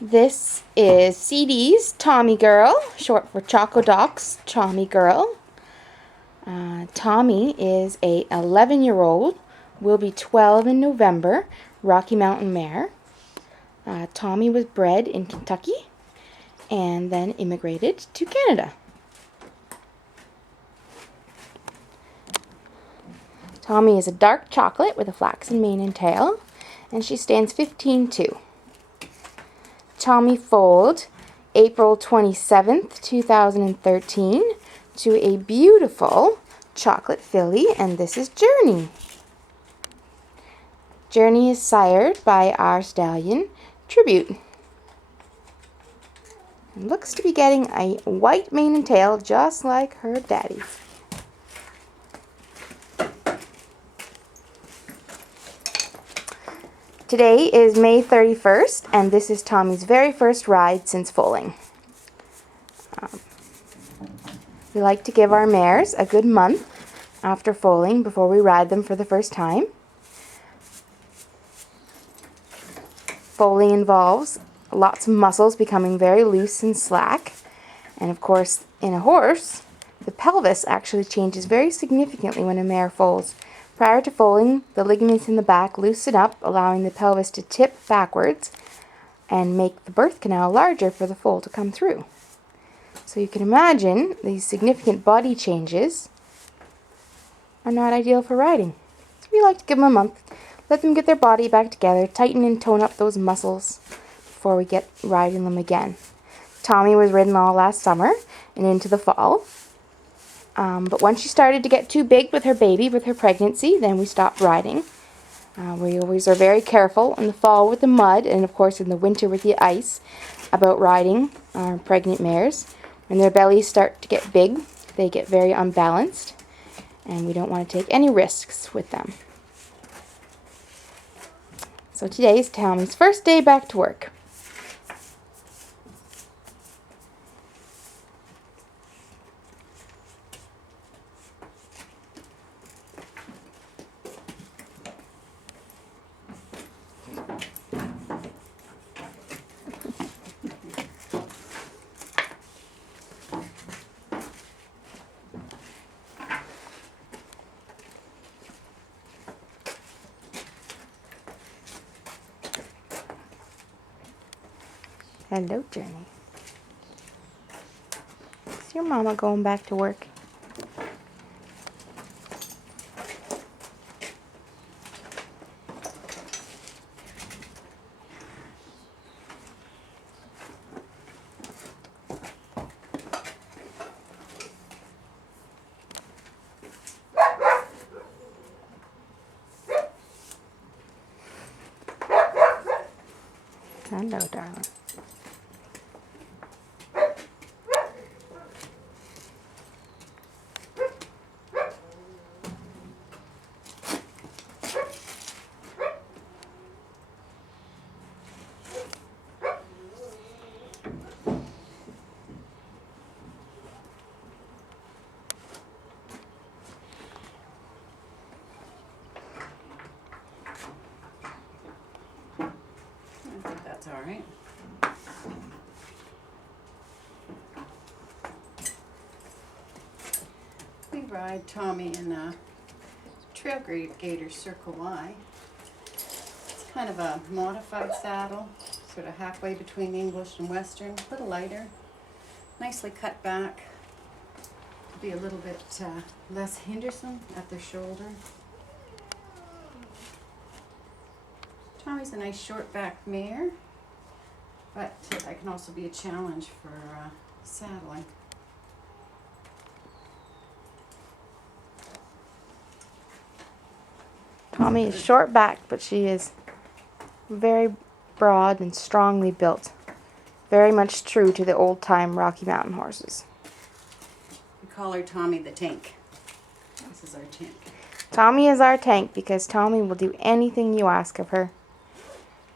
This is CD's Tommie Girl, short for Choco Doc's Tommie Girl. Tommie is a 11-year-old, will be 12 in November, Rocky Mountain mare. Tommie was bred in Kentucky and then immigrated to Canada. Tommie is a dark chocolate with a flaxen mane and tail, and she stands 15'2". Tommie foaled April 27th, 2013 to a beautiful chocolate filly, and this is Journey. Journey is sired by our stallion, Tribute. And looks to be getting a white mane and tail just like her daddy. Today is May 31st, and this is Tommie's very first ride since foaling. We like to give our mares a good month after foaling before we ride them for the first time. Foaling involves lots of muscles becoming very loose and slack, and of course in a horse the pelvis actually changes very significantly when a mare foals. Prior to foaling, the ligaments in the back loosen up, allowing the pelvis to tip backwards and make the birth canal larger for the foal to come through. So you can imagine these significant body changes are not ideal for riding. So we like to give them a month, let them get their body back together, tighten and tone up those muscles before we get riding them again. Tommie was ridden all last summer and into the fall. But once she started to get too big with her baby, with her pregnancy, then we stopped riding. We always are very careful in the fall with the mud and of course in the winter with the ice about riding our pregnant mares. When their bellies start to get big, they get very unbalanced, and we don't want to take any risks with them. So today is Tommie's first day back to work. Hello, Journey. Is your mama going back to work? Hello, darling. I think that's all right. We ride Tommie in a trail gaiter Circle Y. It's kind of a modified saddle, sort of halfway between English and Western, a little lighter, nicely cut back, be a little bit less Henderson at the shoulder. Tommie's a nice short back mare, but that can also be a challenge for saddling. Tommie is short back, but she is very broad and strongly built. Very much true to the old-time Rocky Mountain horses. We call her Tommie the Tank. This is our tank. Tommie is our tank because Tommie will do anything you ask of her.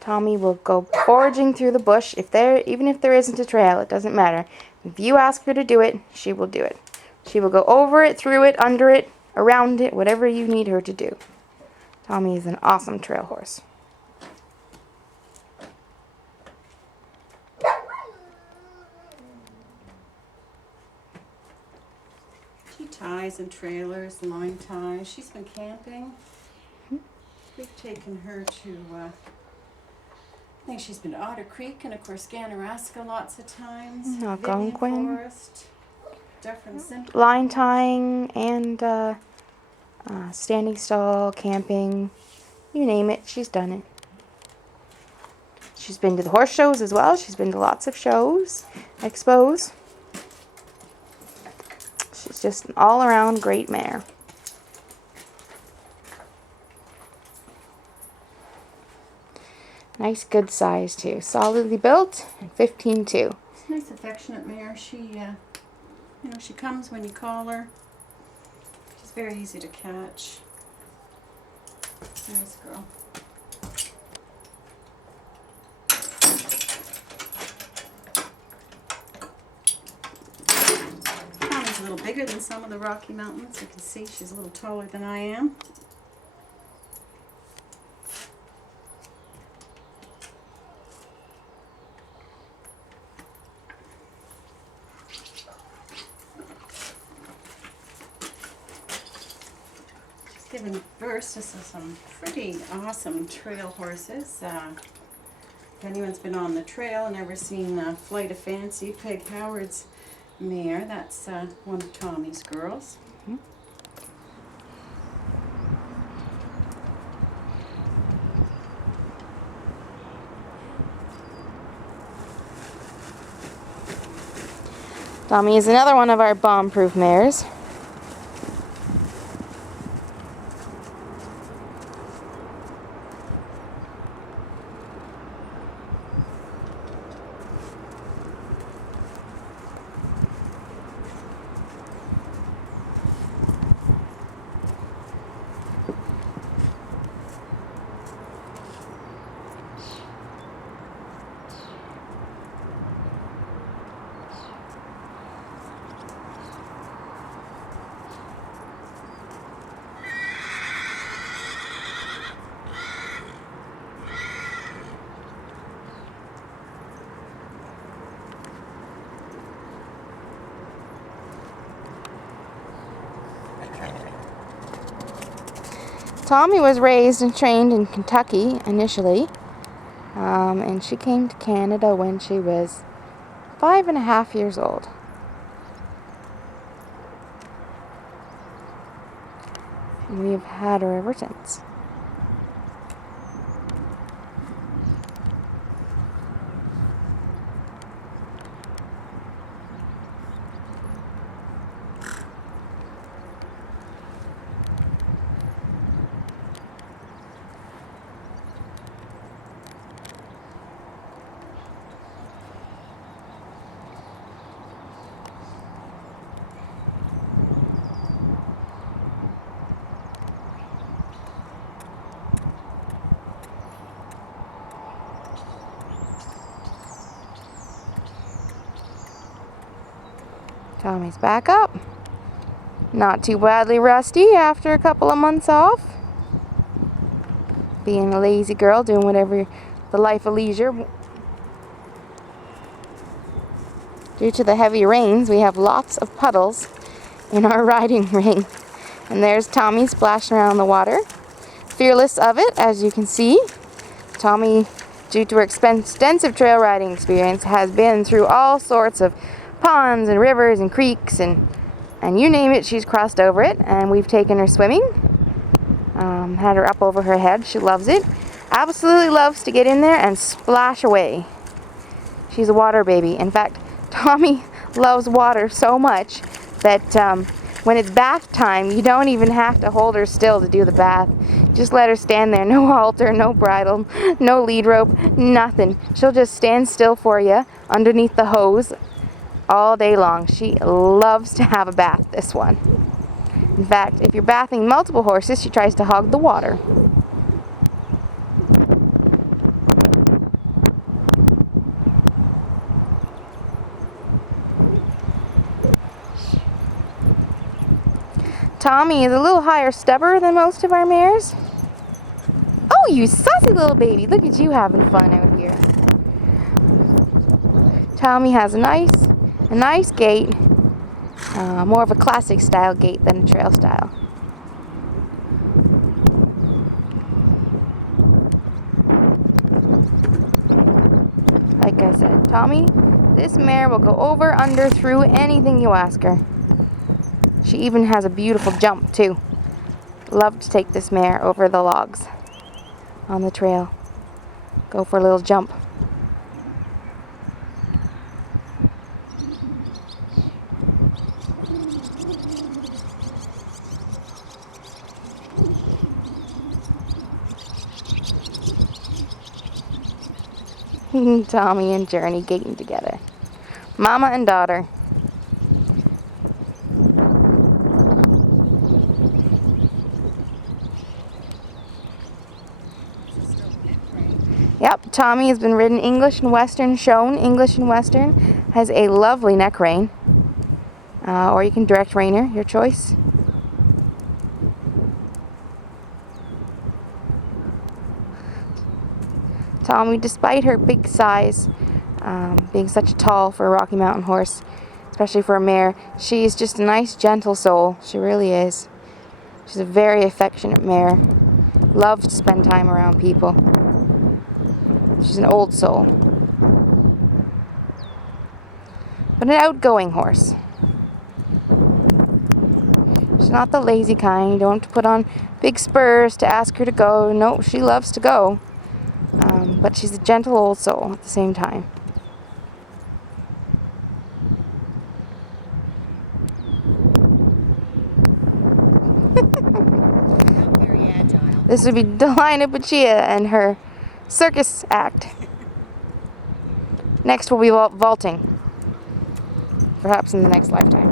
Tommie will go foraging through the bush, even if there isn't a trail, it doesn't matter. If you ask her to do it, she will do it. She will go over it, through it, under it, around it, whatever you need her to do. Tommie is an awesome trail horse. ties and trailers, line ties. She's been camping. We've taken her to, I think she's been to Otter Creek and of course Ganaraska lots of times. Outgoing. Forest, different simple. Line tying and standing stall, camping, you name it, she's done it. She's been to the horse shows as well. She's been to lots of shows, expos. She's just an all-around great mare. Nice, good size too. Solidly built and 15-2. It's a nice, affectionate mare. She, you know, she comes when you call her. She's very easy to catch. Nice girl. Tommie's a little bigger than some of the Rocky Mountains. You can see she's a little taller than I am. Given birth to some pretty awesome trail horses. If anyone's been on the trail and ever seen Flight of Fancy, Peg Howard's mare, that's one of Tommie's girls. Mm-hmm. Tommie is another one of our bomb-proof mares. Tommie was raised and trained in Kentucky initially, and she came to Canada when she was 5.5 years old. And we've had her ever since. Tommie's back up. Not too badly rusty after a couple of months off. Being a lazy girl, doing whatever the life of leisure. Due to the heavy rains, we have lots of puddles in our riding ring. And there's Tommie splashing around the water. Fearless of it, as you can see. Tommie, due to her extensive trail riding experience, has been through all sorts of ponds and rivers and creeks and you name it, she's crossed over it, and we've taken her swimming. Had her up over her head. She loves it. Absolutely loves to get in there and splash away. She's a water baby. In fact, Tommie loves water so much that when it's bath time, you don't even have to hold her still to do the bath. Just let her stand there. No halter, no bridle, no lead rope, nothing. She'll just stand still for you underneath the hose all day long. She loves to have a bath, this one. In fact, if you're bathing multiple horses, she tries to hog the water. Tommie is a little higher stubber than most of our mares. Oh, you saucy little baby. Look at you having fun out here. Tommie has a nice gait. More of a classic style gait than a trail style. Like I said, Tommie, this mare will go over, under, through anything you ask her. She even has a beautiful jump too. Love to take this mare over the logs on the trail. Go for a little jump. Tommie and Journey gaiting together. Mama and daughter. Yep, Tommie has been ridden English and Western, shown English and Western. Has a lovely neck rein. Or you can direct reiner, your choice. Tommie, despite her big size, being such a tall for a Rocky Mountain horse, especially for a mare, she's just a nice, gentle soul. She really is. She's a very affectionate mare. Loves to spend time around people. She's an old soul. But an outgoing horse. She's not the lazy kind. You don't have to put on big spurs to ask her to go. No, she loves to go. But she's a gentle old soul at the same time. Not very agile. This would be Delina Bachia and her circus act. Next will be vaulting. Perhaps in the next lifetime.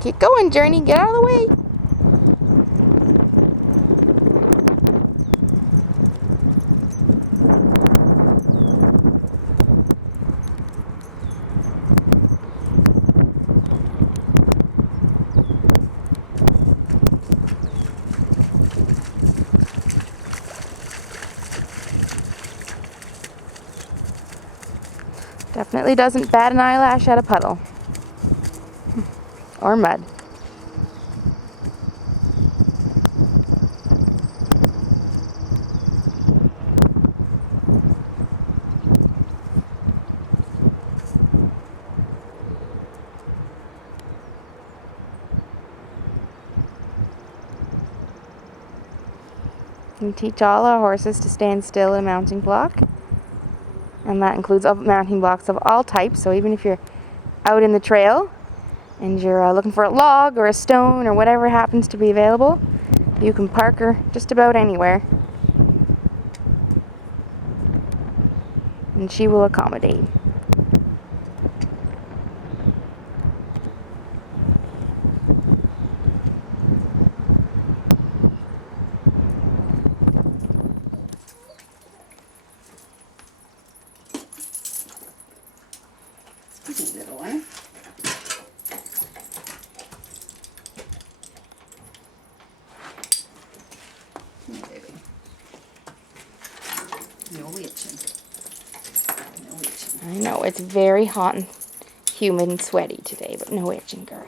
Keep going, Journey. Get out of the way. Definitely doesn't bat an eyelash at a puddle. Or mud. We teach all our horses to stand still in a mounting block. And that includes mounting blocks of all types. So even if you're out in the trail and you're looking for a log or a stone or whatever happens to be available, you can park her just about anywhere. And she will accommodate. Pretty little one. Come here, baby. No itching. No itching. I know, it's very hot and humid and sweaty today, but no itching, girl.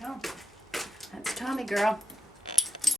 There you go. That's Tommie, girl.